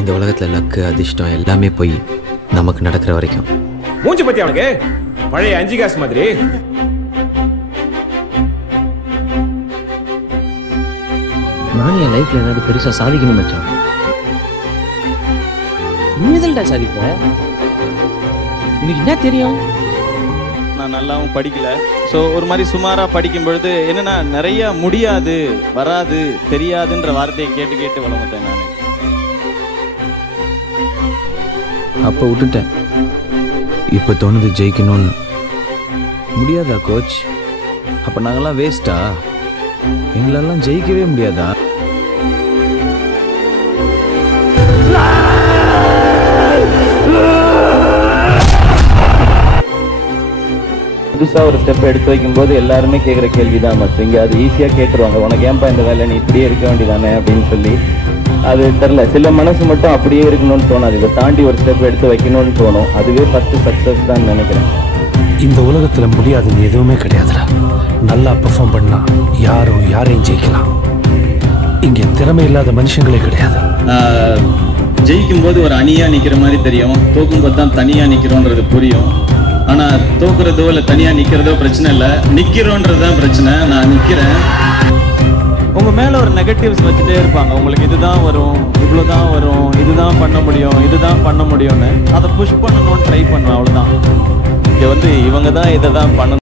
இந்த உலகத்தில் லக்கு அதிர்ஷ்டம் எல்லாமே போய் நமக்கு நடக்கிற வரைக்கும். மூஞ்சி பத்தி அவனுக்கு பழைய 5 காசு மாதிரி. நான் என் லைஃப்ல ஏதாவது பெருசா சாதிக்கணும் மச்சான். நீதல்டா சாதிப்ப. உனக்கு என்ன தெரியும்? நான் நல்லாவும் படிக்கல. ஸோ ஒரு மாதிரி சுமாராக படிக்கும் பொழுது என்னன்னா நிறைய முடியாது, வராது, தெரியாதுன்ற வார்த்தையை கேட்டு கேட்டு வளர்ந்தேன் நான். அப்போ விட்டுட்டேன். இப்போ தோணுது ஜெயிக்கணும்னு. முடியாதா கோச்? அப்போ நாங்கள்லாம் வேஸ்டா? எங்களெல்லாம் ஜெயிக்கவே முடியாதா? புதுசாக ஒரு ஸ்டெப் எடுத்து வைக்கும்போது எல்லாருமே கேட்குற கேள்வி தான் மச். இங்கே அது ஈஸியாக கேட்டுருவாங்க, உனக்கு ஏன்பா இந்த வேலை, நீ இப்படியே இருக்க வேண்டியதானே அப்படின்னு சொல்லி. அது தெரில, சில மனசு மட்டும் அப்படியே இருக்கணும்னு தோணாது, இதை தாண்டி ஒரு ஸ்டெப் எடுத்து வைக்கணும்னு தோணும். அதுவே ஃபஸ்ட்டு சக்ஸஸ் தான் நினைக்கிறேன். இந்த உலகத்தில் முடியாதுன்னு எதுவுமே கிடையாதுடா. நல்லா பெர்ஃபார்ம் பண்ணா யாரையும் ஜெயிக்கலாம். இங்கே திறமை இல்லாத மனுஷங்களே கிடையாது. ஜெயிக்கும் போது ஒரு அணியாக நிற்கிற மாதிரி தெரியும், தோக்கும்போது தான் தனியாக நிற்கிறோன்றது புரியும். ஆனால் தோக்குறதோ இல்லை தனியாக நிற்கிறதோ பிரச்சனை இல்லை, நிற்கிறோன்றது தான் பிரச்சனை. நான் நிற்கிறேன். உங்கள் மேலே ஒரு நெகட்டிவ்ஸ் வச்சுட்டே இருப்பாங்க. உங்களுக்கு இதுதான் வரும், இவ்வளோ தான் வரும், இதுதான் பண்ண முடியும், இதுதான் பண்ண முடியும்னு. அதை புஷ் பண்ணணும்னு ட்ரை பண்ணுவேன், அவ்வளோதான். இங்கே இவங்க தான் இதை தான் பண்ணணும்.